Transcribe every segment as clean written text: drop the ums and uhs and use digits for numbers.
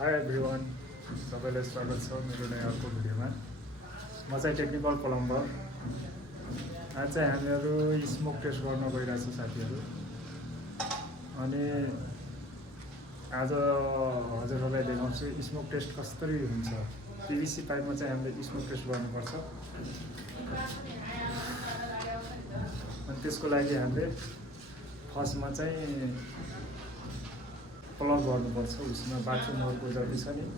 High everyone, सबैलाई स्वागत छ मेरो नयाँ अर्को भिडियोमा। म चाहिँ टेक्निकल प्लम्बर। आज चाहिँ हामीहरू स्मोक टेस्ट गर्न गइरहेको छौँ साथीहरू। अनि आज हजुरहरूलाई देखाउँछु स्मोक टेस्ट कसरी हुन्छ। पिभिसी पाइपमा चाहिँ हामीले स्मोक टेस्ट गर्नुपर्छ। अनि त्यसको लागि हामीले फर्स्टमा चाहिँ प्लग गर्नुपर्छ। उसमा बाथरुमहरूको जति छ नि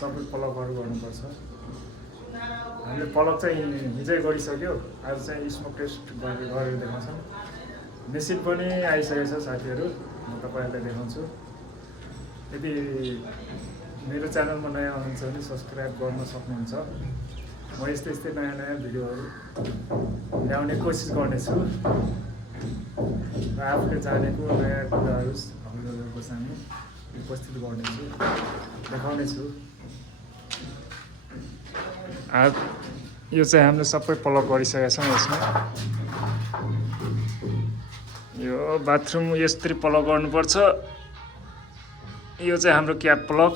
सबै प्लगहरू गर्नुपर्छ। हामीले प्लग चाहिँ हिजै गरिसक्यो। आज चाहिँ स्मोक टेस्ट गरेर देखाउँछौँ। मेसिन पनि आइसकेको छ साथीहरू, म तपाईँहरूलाई देखाउँछु। यदि मेरो च्यानलमा नयाँ हुनुहुन्छ भने सब्सक्राइब गर्न सक्नुहुन्छ। म यस्तै नयाँ भिडियोहरू ल्याउने कोसिस गर्नेछु र आफूले जानेको नयाँ कुराहरू हजुरहरूको सामु उपस्थित गर्नेछु, देखाउनेछु। यो चाहिँ हामीले सबै प्लग गरिसकेका छौँ। यसमा यो बाथरुम यसरी प्लग गर्नुपर्छ। यो चाहिँ हाम्रो क्याप प्लग।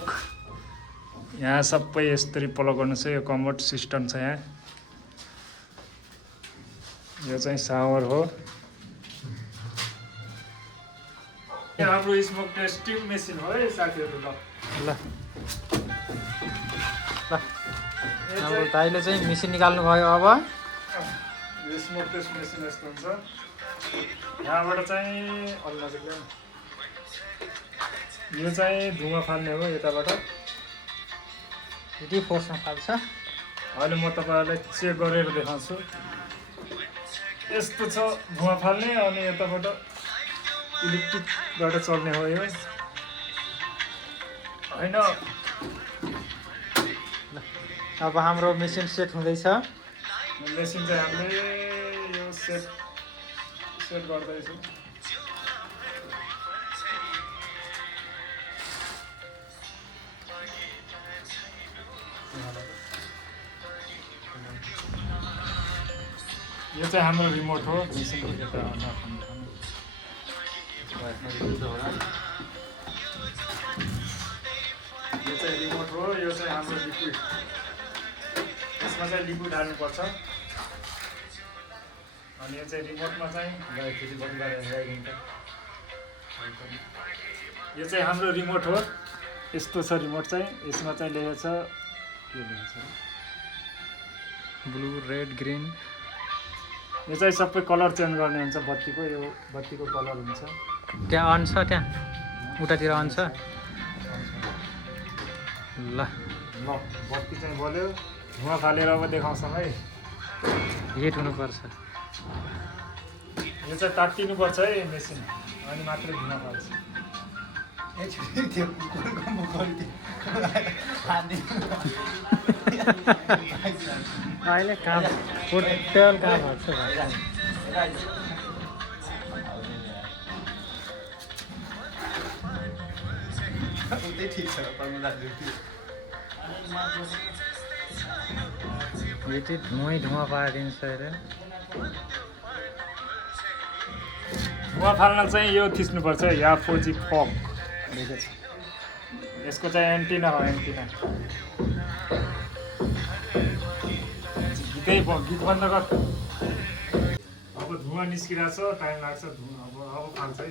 यहाँ सबै यसरी प्लग गर्नु छ। यो कमोड सिस्टम छ यहाँ। यो चाहिँ सावर हो। हाम्रो स्मोक टेस्टिङ मेसिन हो है साथीहरू। ल हाम्रो दाइले चाहिँ मेसिन निकाल्नु भयो। अब यो स्मोक टेस्ट मेसिन यस्तो हुन्छ। यहाँबाट चाहिँ यो चाहिँ धुवा फाल्ने हो यताबाट। यति फोर्समा फाल्छ। अहिले म तपाईँहरूलाई चेक गरेर देखाउँछु। यस्तो छ धुवा फाल्ने। अनि यताबाट इलेक्ट्रिकबाट चल्ने हो यो होइन। अब हाम्रो मेसिन सेट हुँदैछ। मेसिन चाहिँ हामीले यो सेट गर्दैछौँ। यो चाहिँ हाम्रो रिमोट हो मेसिनको। यो चाहिँ रिमोट हो। यो चाहिँ हाम्रो लिक्विड। यसमा चाहिँ लिक्विड हाल्नुपर्छ। अनि यो चाहिँ रिमोटमा चाहिँ फेरि बन्द गरेर ल्याइदिन्छ। यो चाहिँ हाम्रो रिमोट हो। यस्तो छ रिमोट चाहिँ। यसमा चाहिँ लेखेको छ के लेखेको छ, ब्लू रेड ग्रिन। यो चाहिँ सबै कलर चेन्ज गर्ने हुन्छ बत्तीको। यो बत्तीको कलर हुन्छ। त्यहाँ अन छ, त्यहाँ उतातिर अन छ। ल बत्ती चाहिँ बल्यो। धुवा फालेर अब देखाउँछौँ है। हिट हुनुपर्छ। यो चाहिँ तात्तिनुपर्छ है मेसिन, अनि मात्रै धुवा फाल्छ। अहिले काम टोटल काम गर्छ। यति धुवा पारिदिन्छ अरे। धुवा फाल्न चाहिँ यो थिच्नुपर्छ। या फोजी फक लेखेको छ। यसको चाहिँ एन्टिना हो। एन्टिना गीत बन्द गर। अब धुवा निस्किरहेको छ। टाइम लाग्छ। अब फाल्छ है।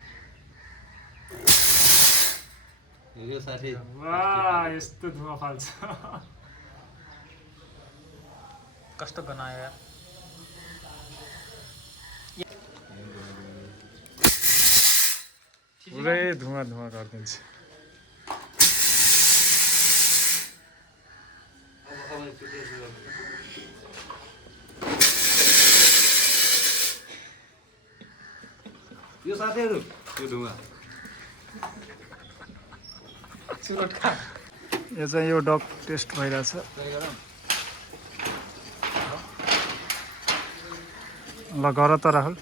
वाह, यस्तो धुवा फाल्छ। कस्तो बनायो यार। पुरै धुवा गरिदिन्छ। यो साथीहरू यो ढुङ्गा यो चाहिँ यो डग टेस्ट भइरहेछ। ल गर त राहुल।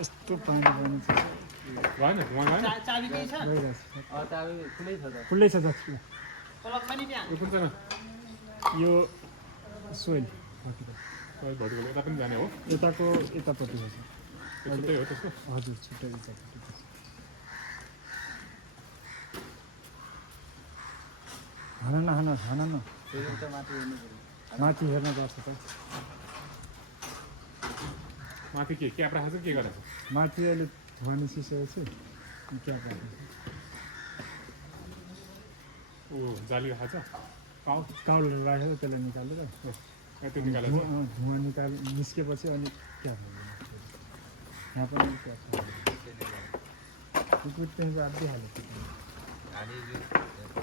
यस्तो पानी बनिन्छ। भएन धुवा भएन चाबी केही छ गइरहेछ चाबी खुलै छ त खुल्लै छ जति पलक पनि त्यहाँ यो कुन चाहिँ यो सोइल बाँकी त भोटिको यता पनि जाने हो यताको यतापट्टि छ छुट्टै हो त्यस्तो हजुर छुट्टै यतापट्टि छ हान न फेरि त माथि हेर्नु पर्यो माथि हेर्नुपर्छ त माथि के क्याप राखेको छ के गरेको माथि अहिले धुवा निस्किसकेको छु क्या गर्नु ऊ जाली राखेको छ काउल राखेर त्यसलाई निकालेर त्यो निकालेको छ धुवा निस्केपछि अनि क्या गर्नु यहाँ पनि क्या कुकुर त्यही राखिदिइहाल्यो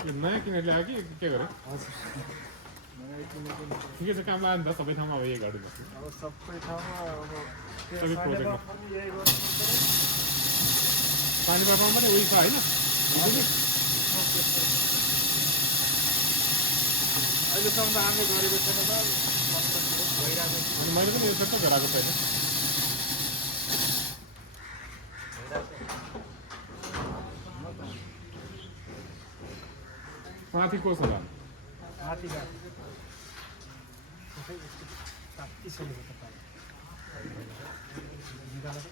यो नयाँ किनेर ल्यायो कि के गर्यो हजुर ठिकै छ काम लाग्यो नि त सबै ठाउँमा अब यही गरिदिनु अब सबै ठाउँमा अब सबै प्रोजेक्टमा पनि यही गर्नु पानी बाटोमा पनि उयो छ होइन अहिलेसम्म त हामीले गरेको छैन त भइरहेको अनि मैले पनि यो त गराएको छैन माथि को छ त माथि गएको तात्तिसकेको त पानी निकालेर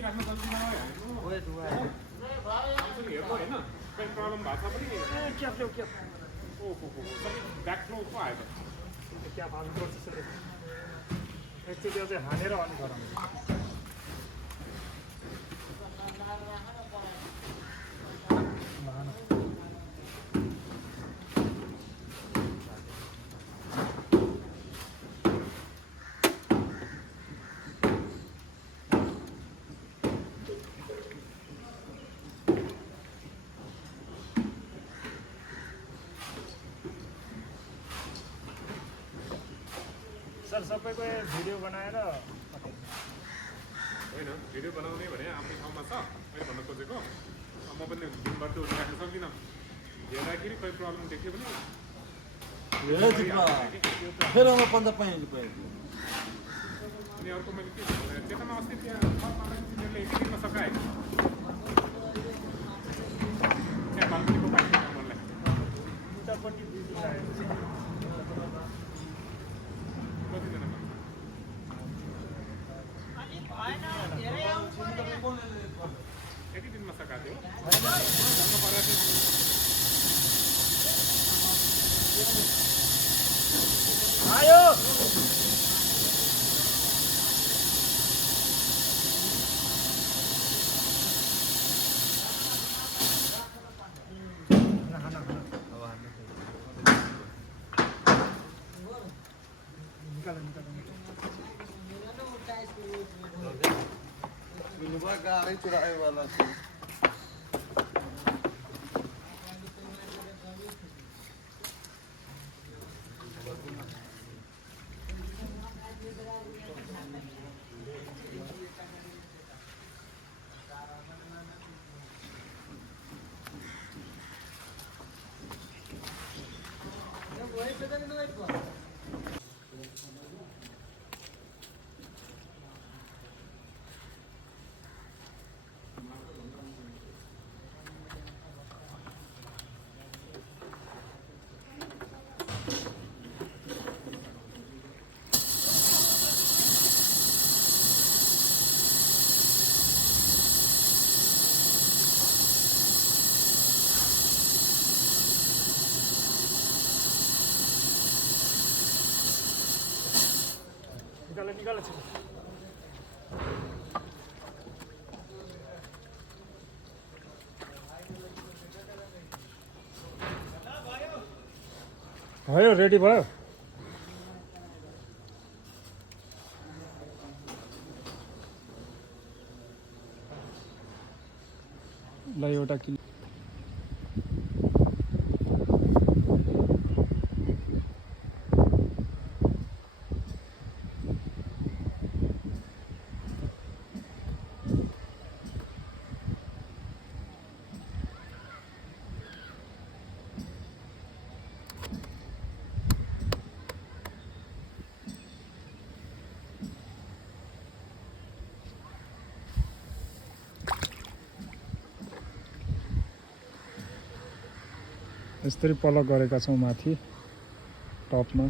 राख्न सक्दैन हेर्नु होइन कहीँ प्रब्लम भएको छ पनि क्याप ल्याऊ क्याप ओहो सबै ब्याक फ्लो पो आयो त क्याप हाल्नुपर्छ सर एकचोटि अझै हानेर अनि गराउनु सर सबैको भिडियो बनाएर होइन भिडियो बनाउने भने आफ्नै ठाउँमा छ मैले भन्न खोजेको म पनि दिनभर त्यो राख्न सक्दिनँ हेर्दाखेरि कोही प्रब्लम देख्यो भने फेरि म 55 रुपियाँ अनि अर्को मैले के भन्नु त्यतामा अस्ति त्यहाँ तिनीहरूले एकै दिनमा सकाएँ त्यहाँ बालकनीको पाइन्छ मलाई उतापट्टि कतिजना अलिक भएन धेरै आउनु पर्यो एकै दिनमा सकाएको थियो भन्नु पर्यो आयो गाडी चुराएवाला छ निकाल छिटो भयो रेडी भयो ल एउटा किलो यसरी पलक गरेका छौँ माथि टपमा।